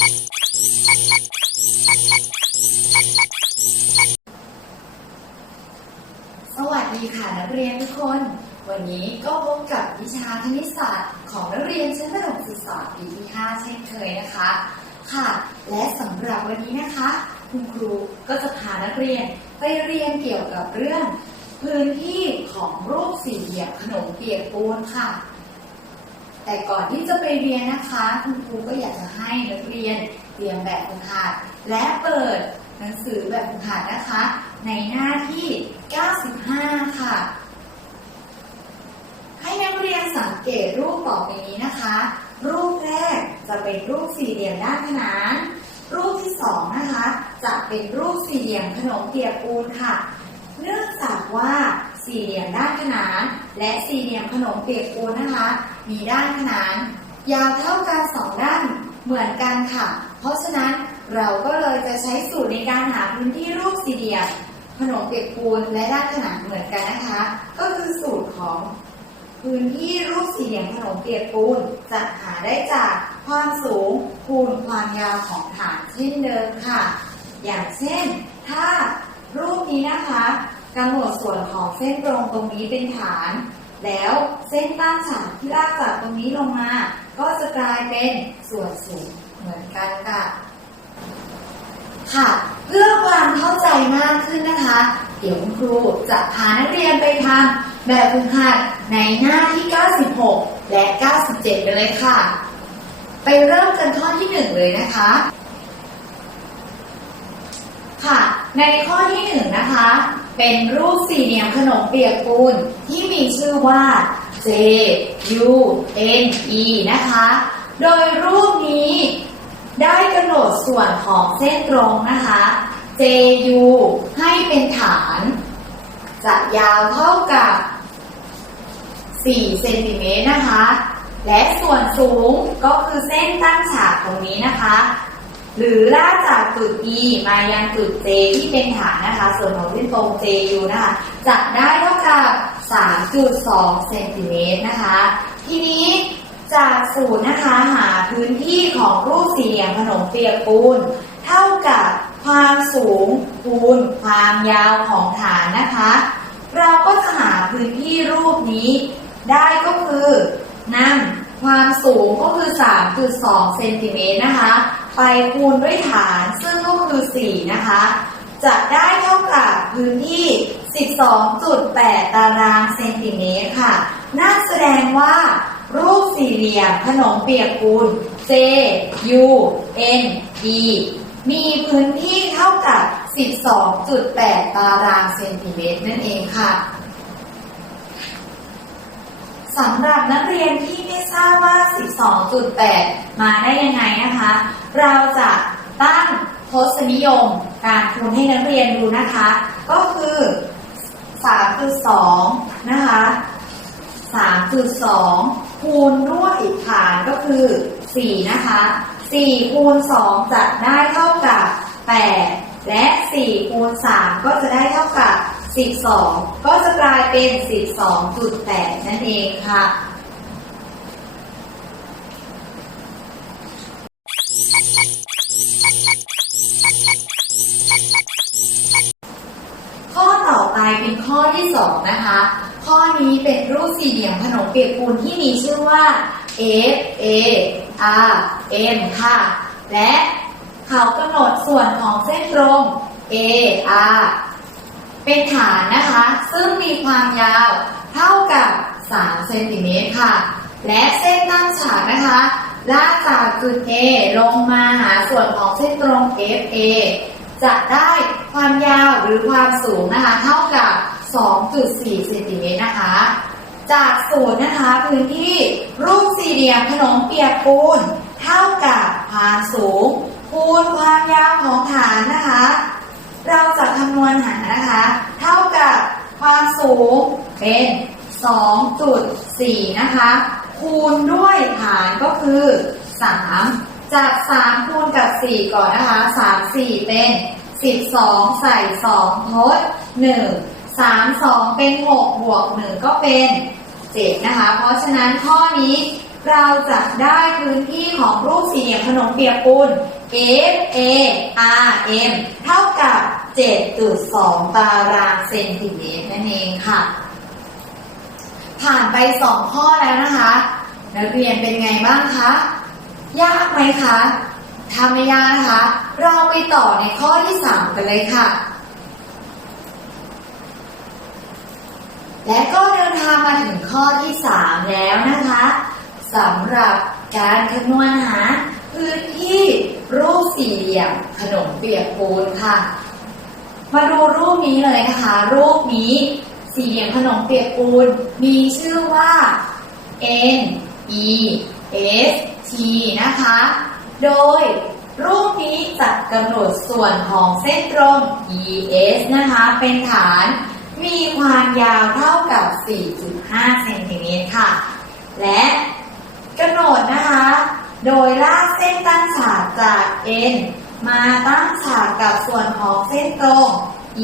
สวัสดีค่ะนักเรียนทุกคน วันนี้ก็พบกับวิชาคณิตศาสตร์ของนักเรียนชั้นประถมศึกษาปีที่ 5 เช่นเคยนะคะ ค่ะ และสำหรับวันนี้นะคะ คุณครูก็จะพานักเรียนไปเรียนเกี่ยวกับเรื่อง พื้นที่ของรูปสี่เหลี่ยมขนมเปียกปูนค่ะ แต่ก่อนที่จะไปเรียนนะคะ คุณครูก็อยากจะให้นักเรียนเตรียมแบบฝึกหัดและเปิดหนังสือแบบฝึกหัดนะคะ ในหน้าที่ 95 ค่ะ ให้นักเรียนสังเกตรูปต่อไปนี้นะคะ รูปแรกจะเป็นรูปสี่เหลี่ยมด้านขนาน รูปที่สองนะคะ จะเป็นรูปสี่เหลี่ยมขนมเปียกปูนค่ะ เนื่องจากว่า สี่เหลี่ยมด้านขนาน และสี่เหลี่ยมขนมเปียกปูนนะคะ มีด้านขนาน ยาวเท่ากันสองด้านเหมือนกันค่ะ เพราะฉะนั้นเราก็เลยจะใช้สูตรในการหาพื้นที่รูปสี่เหลี่ยมขนมเปียกปูนและด้านขนานเหมือนกันนะคะ ก็คือสูตรของพื้นที่รูปสี่เหลี่ยมขนมเปียกปูนจะหาได้จากความสูงคูณความยาวของฐานเช่นเดิมค่ะ อย่างเช่น ถ้ารูปนี้นะคะ กำหนดส่วนของเส้นตรงตรงนี้เป็นฐาน แล้วเส้นตั้งฉากที่ลากจากตรงนี้ลงมา ก็จะกลายเป็นส่วนสูงเหมือนกันค่ะค่ะ เพื่อความเข้าใจมากขึ้นนะคะ เดี๋ยวคุณครูจะพานักเรียนไปทำแบบฝึกหัดในหน้าที่ 96 และ 97 กันเลยค่ะ ไปเริ่มกันข้อที่ 1 เลยนะคะ ค่ะ ในข้อที่ 1 นะคะ เป็นรูปสี่เหลี่ยมขนมเปียกปูนที่มีชื่อว่า J U N E นะคะ โดยรูปนี้ได้กำหนดส่วนของเส้นตรงนะคะ JU ให้เป็นฐาน จะยาวเท่ากับ 4 เซนติเมตรนะคะ และส่วนสูงก็คือเส้นตั้งฉากตรงนี้นะคะ หรือลากจากจุด E มายังจุด J ที่เป็นฐานนะคะ ส่วนของเส้นตรง JU นะคะจะได้เท่ากับ 3.2 เซนติเมตรนะคะ ทีนี้จากสูตรนะคะหาพื้นที่ของรูปสี่เหลี่ยมขนมเปียกปูน เท่ากับความสูงคูณความยาวของฐานนะคะ เราก็จะหาพื้นที่รูปนี้ ได้ก็คือนำความสูงก็คือ 3.2 เซนติเมตรนะคะ ไปคูณด้วยฐานซึ่งก็คือ 4 นะคะ จะได้เท่ากับพื้นที่ 12.8 ตารางเซนติเมตรค่ะ นั่นแสดงว่า รูปสี่เหลี่ยมขนมเปียกปูน J U N E มีพื้นที่เท่ากับ 12.8 ตารางเซนติเมตรนั่นเองค่ะสำหรับนักเรียนที่ไม่ทราบว่า 12.8 มาได้ยังไงนะคะ เราจะตั้งทศนิยมการคูณให้นักเรียนดูนะคะ ก็คือ3.2นะคะ3.2คูณด้วยฐานก็คือ4นะคะ4คูณ2จะได้เท่ากับ8และ4คูณ3ก็จะได้เท่ากับ 12 ก็จะกลายเป็น 12.8 นั่นเองค่ะ เป็นข้อที่2นะคะ ข้อนี้เป็นรูปสี่เหลี่ยมขนมเปียกปูนที่มีชื่อว่า F A R M ค่ะ และเขากำหนดส่วนของเส้นตรง A R เป็นฐานนะคะ ซึ่งมีความยาวเท่ากับ 3 เซนติเมตรค่ะ และเส้นตั้งฉากนะคะลากจากจุด A ลงมาหาส่วนของเส้นตรง FA จะได้ความยาวหรือความสูงนะคะ เท่ากับ 2.4เซนติเมตรนะคะ จากสูตรนะคะ พื้นที่รูปสี่เหลี่ยมขนมเปียกปูน เท่ากับความสูงคูณความยาวของฐานนะคะ เราจะคำนวณหานะคะ เท่ากับความสูงเป็น 2.4 นะคะคูณด้วยฐานก็คือ 3 จาก 3 คูณกับ 4 ก่อนนะคะ 3 4 เป็น 12 ใส่ 2 ทด 1 3 2เป็น6บวก1ก็เป็น7นะคะ เพราะฉะนั้นข้อนี้เราจะได้พื้นที่ของรูปสี่เหลี่ยมขนมเปียกปูน F A R M เท่ากับ 7.2 ตารางเซนติเมตรนั่นเองค่ะ ผ่านไป 2 ข้อแล้วนะคะ นักเรียนเป็นไงบ้างคะ ยากไหมคะถ้าไม่ยากนะคะ เราไปต่อในข้อที่ 3 กันเลยค่ะ และก็เดินทางมาถึงข้อที่ 3 แล้วนะคะสำหรับการคำนวณหาพื้นที่รูปสี่เหลี่ยมขนมเปียกปูนค่ะ มาดูรูปนี้เลยนะคะ รูปนี้สี่เหลี่ยมขนมเปียกปูนมีชื่อว่า N E S T นะคะ โดยรูปนี้จัดกำหนดส่วนของเส้นตรง E S นะคะ เป็นฐาน มีความยาวเท่ากับ 4.5 เซนติเมตรค่ะ และกำหนดนะคะ โดยลากเส้นตั้งฉากจาก N มาตั้งฉากกับส่วนของเส้นตรง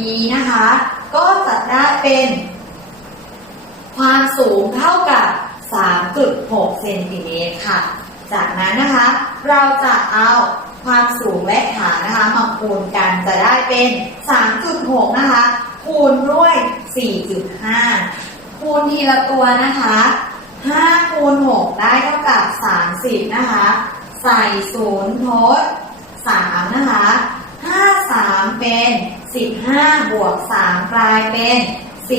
E นะคะ ก็จะได้เป็น ความสูงเท่ากับ 3.6 เซนติเมตรค่ะ จากนั้นนะคะ เราจะเอาความสูงและฐานนะคะมาคูณกันจะได้เป็น 3.6 นะคะ คูณด้วย 4.5 คูณทีละตัวนะคะ 5 คูณ 6 ได้เท่ากับ 30 นะคะ ใส่ศูนย์ทด 3 นะคะ 5 3 เป็น 15 บวก 3 กลายเป็น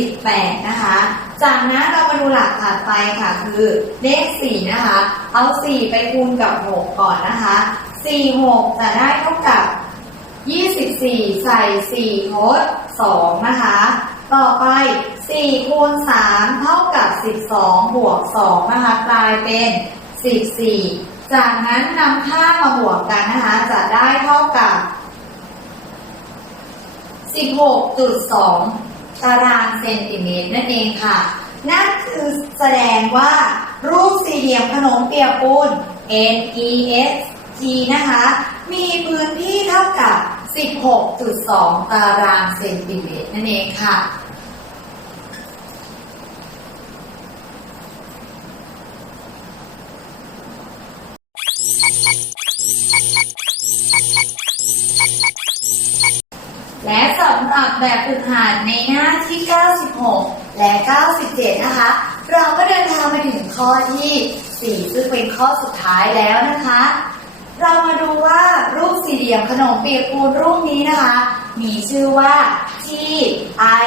18 นะคะ จากนั้นเรามาดูหลักถัดไปค่ะคือเลข 4 นะคะ เอา 4 ไปคูณกับ 6 ก่อนนะคะ 4 6 จะได้เท่ากับ 24 ใส่4ทด2 นะคะ ต่อไป 4 คูณ 3 เท่ากับ 12 บวก 2 นะคะ กลายเป็น 14 จากนั้นนำค่ามาบวกกันนะคะ จะได้เท่ากับ 16.2 ตารางเซนติเมตรนั่นเองค่ะ นั่นคือแสดงว่า รูปสี่เหลี่ยมขนมเปียกปูน NES T นะคะ มีพื้นที่เท่ากับ 16.2 ตารางเซนติเมตรนั่นเองค่ะ และสำหรับแบบฝึกหัดในหน้าที่ 96 และ 97 นะคะ เราก็เดินทางมาถึงข้อที่ 4 ซึ่งเป็นข้อสุดท้ายแล้วนะคะ เรามาดูว่ารูปสี่เหลี่ยมขนมเปียกปูนรูปนี้นะคะ มีชื่อว่า T I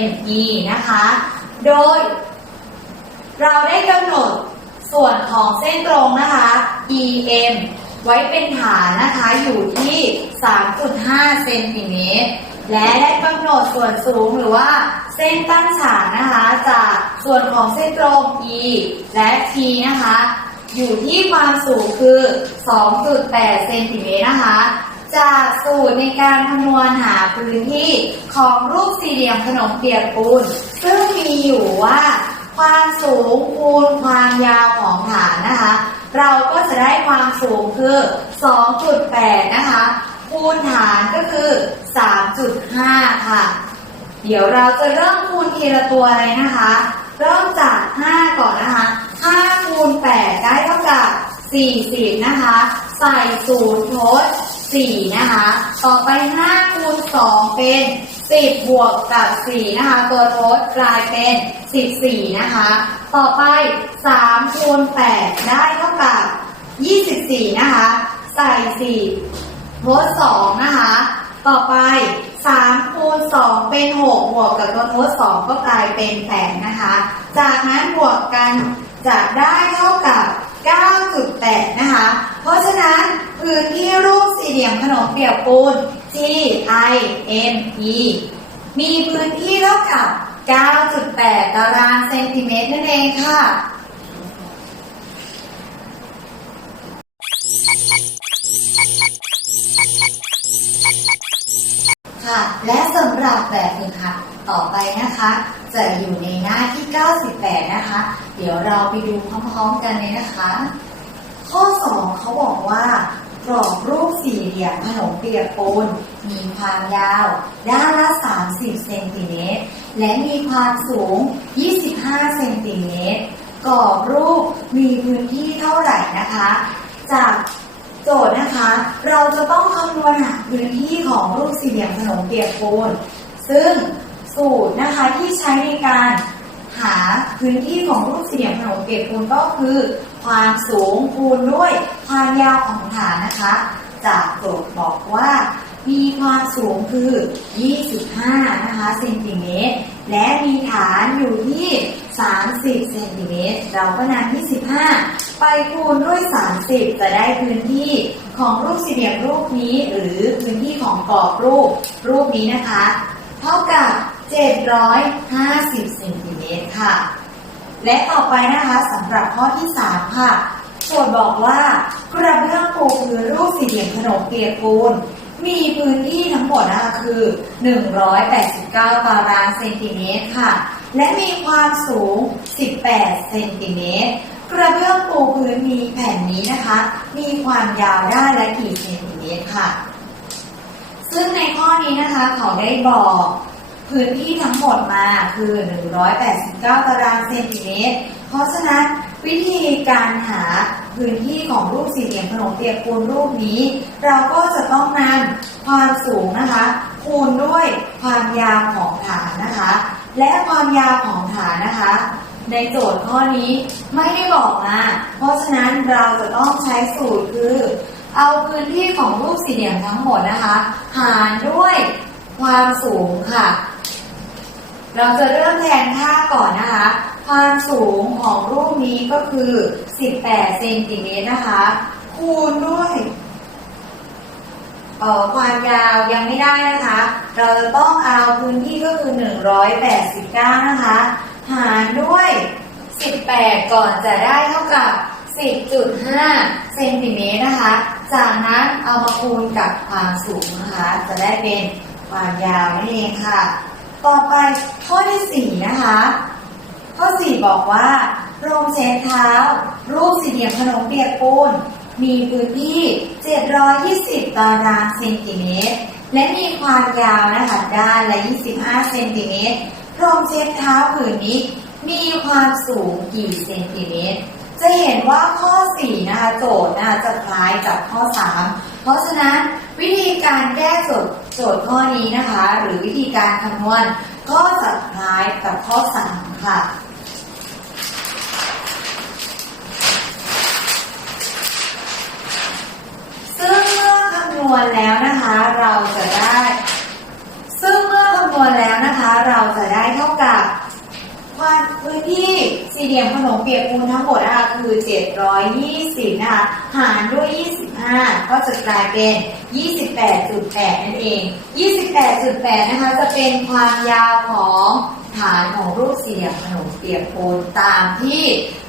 M E นะคะ โดย เราได้กำหนดส่วนของเส้นตรงนะคะ EM ไว้เป็นฐานนะคะอยู่ที่ 3.5 เซนติเมตร และได้กำหนดส่วนสูงหรือว่าเส้นตั้งฉากนะคะ จากส่วนของเส้นตรง E และ T นะคะ อยู่ที่ความสูงคือ 2.8 เซนติเมตรนะคะ จากสูตรในการคำนวณหาพื้นที่ของรูปสี่เหลี่ยมขนมเปียกปูน ซึ่งมีอยู่ว่า ความสูงคูณความยาวของฐานนะคะ เราก็จะได้ความสูงคือ 2.8 นะคะ คูณฐานก็คือ 3.5 ค่ะ เดี๋ยวเราจะเริ่มคูณทีละตัวเลยนะคะ เริ่มจาก 5 ก่อนนะคะ คูณ8ได้เท่ากับ40นะคะ ใส่ศูนย์ทด4นะคะ ต่อไป5คูณ2เป็น10บวกกับ4นะคะ ตัวทดกลายเป็น14นะคะ ต่อไป3คูณ8ได้เท่ากับ24นะคะ ใส่4ทด2นะคะ ต่อไป3คูณ2เป็น6บวกกับตัวทด2ก็กลายเป็น8นะคะ จากนั้นบวกกัน จะได้เท่ากับ 9.8 นะคะ เพราะฉะนั้นพื้นที่รูปสี่เหลี่ยมขนมเปียกปูน G I M E มีพื้นที่เท่ากับ 9.8 ตารางเซนติเมตรนั่นเองค่ะค่ะ และสำหรับแบบฝึกหัด ต่อไปนะคะ จะอยู่ในหน้าที่ 98 นะคะ เดี๋ยวเราไปดูพร้อมๆกันเลยนะคะ ข้อ 2 เขาบอกว่ากรอบรูปสี่เหลี่ยมขนมเปียกปูน มีความยาว ด้านละ 30 เซนติเมตร และมีความสูง 25 เซนติเมตรกรอบรูปมีพื้นที่เท่าไหร่นะคะ จากโจทย์นะคะ เราจะต้องคำนวณหาพื้นที่ของรูปสี่เหลี่ยมขนมเปียกปูน ซึ่ง สูตรนะคะที่ใช้ในการหาพื้นที่ของรูปสี่เหลี่ยมขนมเปียกปูนก็คือ ความสูงคูณด้วยความยาวของฐานนะคะ จากโจทย์บอกว่า มีความสูงคือ 25 นะคะเซนติเมตร และมีฐานอยู่ที่ 30 เซนติเมตร เราก็นำ25 ไปคูณด้วย 30 จะได้พื้นที่ของรูปสี่เหลี่ยมรูปนี้ หรือพื้นที่ของกรอบรูปรูปนี้นะคะ เท่ากับ 750เซนติเมตรค่ะ และต่อไปนะคะสำหรับข้อที่ 3 ค่ะโจทย์บอกว่ากระเบื้องปูพื้นรูปสี่เหลี่ยมขนมเปียกปูน มีพื้นที่ทั้งหมดนะคะคือ 189 ตารางเซนติเมตรค่ะ และมีความสูง 18 เซนติเมตรกระเบื้องปูพื้นมีแผ่นนี้นะคะ มีความยาวได้และกี่เซนติเมตรค่ะ ซึ่งในข้อนี้นะคะเขาได้บอก พื้นที่ทั้งหมดมาคือ 189 ตารางเซนติเมตร เพราะฉะนั้นวิธีการหาพื้นที่ของรูปสี่เหลี่ยมขนมเปียกปูนรูปนี้ เราก็จะต้องนำความสูงนะคะ คูณด้วยความยาวของฐานนะคะ และความยาวของฐานนะคะ ในโจทย์ข้อนี้ไม่ได้บอกมา เพราะฉะนั้นเราจะต้องใช้สูตรคือ เอาพื้นที่ของรูปสี่เหลี่ยมทั้งหมดนะคะ หารด้วยความสูงค่ะ เราจะเริ่มแทนค่าก่อนนะคะ ความสูงของรูปนี้ก็คือ 18 เซนติเมตรนะคะ คูณด้วยความยาวยังไม่ได้นะคะ เราจะต้องเอาพื้นที่ก็คือ 189 นะคะ หารด้วย 18 ก่อนจะได้เท่ากับ 10.5 เซนติเมตรนะคะ จากนั้นเอามาคูณกับความสูงนะคะ จะได้เป็นความยาวนั่นเองค่ะ ต่อไปข้อที่4นะคะ ข้อ4บอกว่าโรงเช็ดเท้า รูปสี่เหลี่ยมขนมเปียกปูน มีพื้นที่ 720 ตารางเซนติเมตร และมีความยาวนะคะด้านละ 25 เซนติเมตรโรงเช็ดเท้าผืนนี้ มีความสูงกี่เซนติเมตรจะเห็นว่าข้อ 4 นะคะ โจทย์นะคะจะคล้ายกับข้อ 3 เพราะฉะนั้นวิธีการแก้โจทย์ จทย์ข้อนี้นะคะ หรือวิธีการคำนวณก็จะคล้ายกับข้อ3ค่ะซึ่งเมื่อคำนวณแล้วนะคะ เราจะได้ ซึ่งเมื่อคำนวณแล้วนะคะ เราจะได้เท่ากับความพื้นที่สี่เหลี่ยมขนมเปียกปูนทั้งหมดนะคะคือ 720 นะคะ หารด้วย 25 ก็จะกลายเป็น 28.8 นั่นเอง 28.8 นะคะ จะเป็นความยาวของฐานของรูปสี่เหลี่ยมขนมเปียกปูนตามที่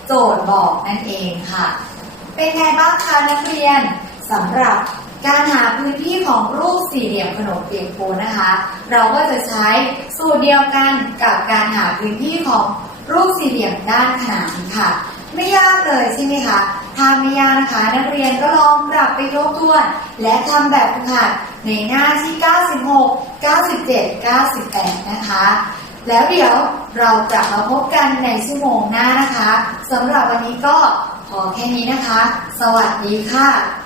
โจทย์บอกนั่นเองค่ะ เป็นไงบ้างคะนักเรียนสำหรับการหาพื้นที่ของรูปสี่เหลี่ยมขนมเปียกปูนนะคะ เราก็จะใช้สูตรเดียวกันกับการหาพื้นที่ของรูปสี่เหลี่ยมด้านขนานค่ะ ไม่ยากเลยใช่ไหมคะถ้าไม่ยากนะคะ นักเรียนก็ลองกลับไปทบทวน และทำแบบฝึกหัดในหน้าที่ 96 97 98 นะคะ แล้วเดี๋ยวเราจะมาพบกันในชั่วโมงหน้านะคะสำหรับวันนี้ก็ขอแค่นี้นะคะ สวัสดีค่ะ